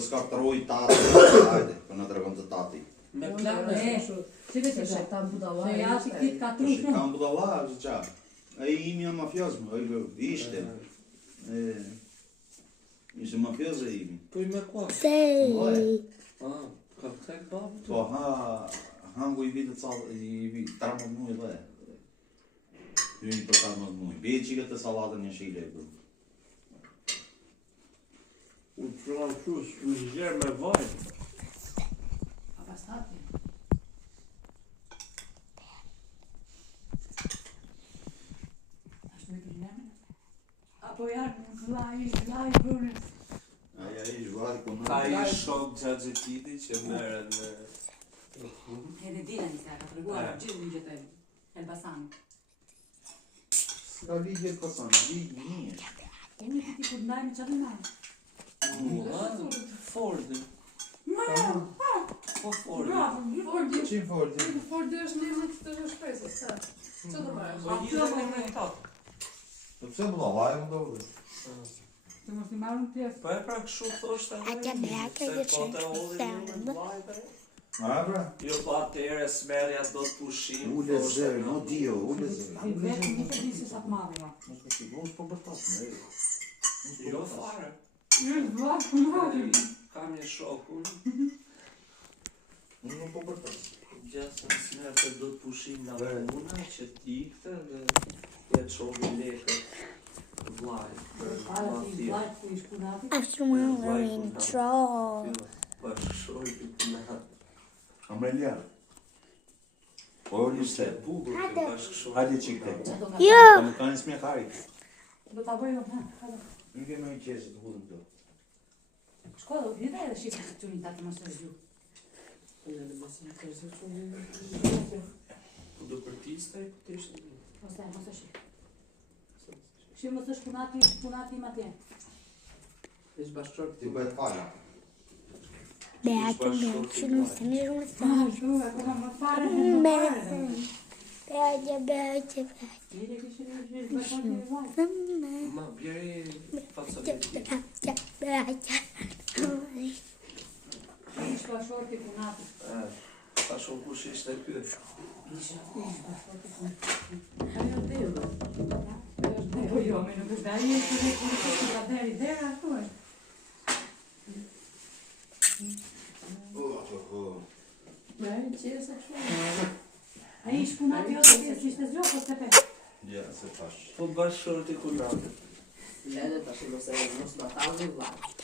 S'ka troj tati, hajde, për në tregon të tati. Me plane, Si vetë që ta budalla. se ja si këtë ka tru Shi shumë. kam budalla, qa. Ai imi janë mafiozë, ishte. Ishte mafiozë e imi. po I me kwa? Sei. Ka tek babë? Po, hangu I vitë i vitë, 13 muaj dhe. Hyni për 13 muaj. Bje qikët të salatën një shile e bërë. U pranë qus, u zgjerë me vaj. A pasati. Ashtu me këllëme? Apo janë laj bërë. Aja I zhvarë ku Ka në... I shok Gjagjetiti që merren me... Edhe dina një se ka të reguar gjithë një gjithë Elbasani. Ska ligje të pasan, ligje një. Kemi këti kur ndajmë që të ndajmë. Fordi. Po Fordi. Qim Fordi? Fordi është një më të shpesës, sa? Që të marrë? Po I dhe me këta. Po pse budalla e më dovë? Të mos I marrën pjesë. Po e pra këshu thoshtë e Atje braka se që po të që hodhin sandë. në vajve. A, bra? Jo po atëre smerja do të pushim. Ule zërë, no dio, ule zërë. Ai vetë nuk e di se sa të marrë. Mos po bërtas, ne. Jo fare. Është vlak të marrë. Kam një shokun. Unë nuk po bërtas. Gjatë në smerë të do të pushim nga puna që t'ikte dhe të qovi lekët vlaj. Para ti vlak të ishku nati. After one we're in trouble. Bashkëshoj të puna. Amelia. Po një Ishte se. bugur të bashkëshoj. Hajde qikte. Jo. Më kanë smje harit. Do ta bëjmë në Nuk e me I qesë të hudëm të. shkolla, vjen edhe shikë të tunin tati më së zgju. Po do përtiste e këtishtë. Mos e shikë. Shi mos është punati im atje. Ishtë bashkëshoj Ti bëhet fala. Beata që nuk se një shumë sa. Shu, e kuma më fare. Beata, beata. Njëri kishë një bashkë një vlak. Ma bjeri faciliti. Ishka shorti punati. Ta shumë kush ishte ky. Isha shorti punati. Ajo delë. Po jo, me nuk është da i e që ne kërë ka deri dera, ashtu është. Me qesë shumë. A i shpunati ose që ishte zgjo, po s'te pe. Ja, se tash. Po bashkëshoj të kunate. Lede të shumë se mos të talë vlak.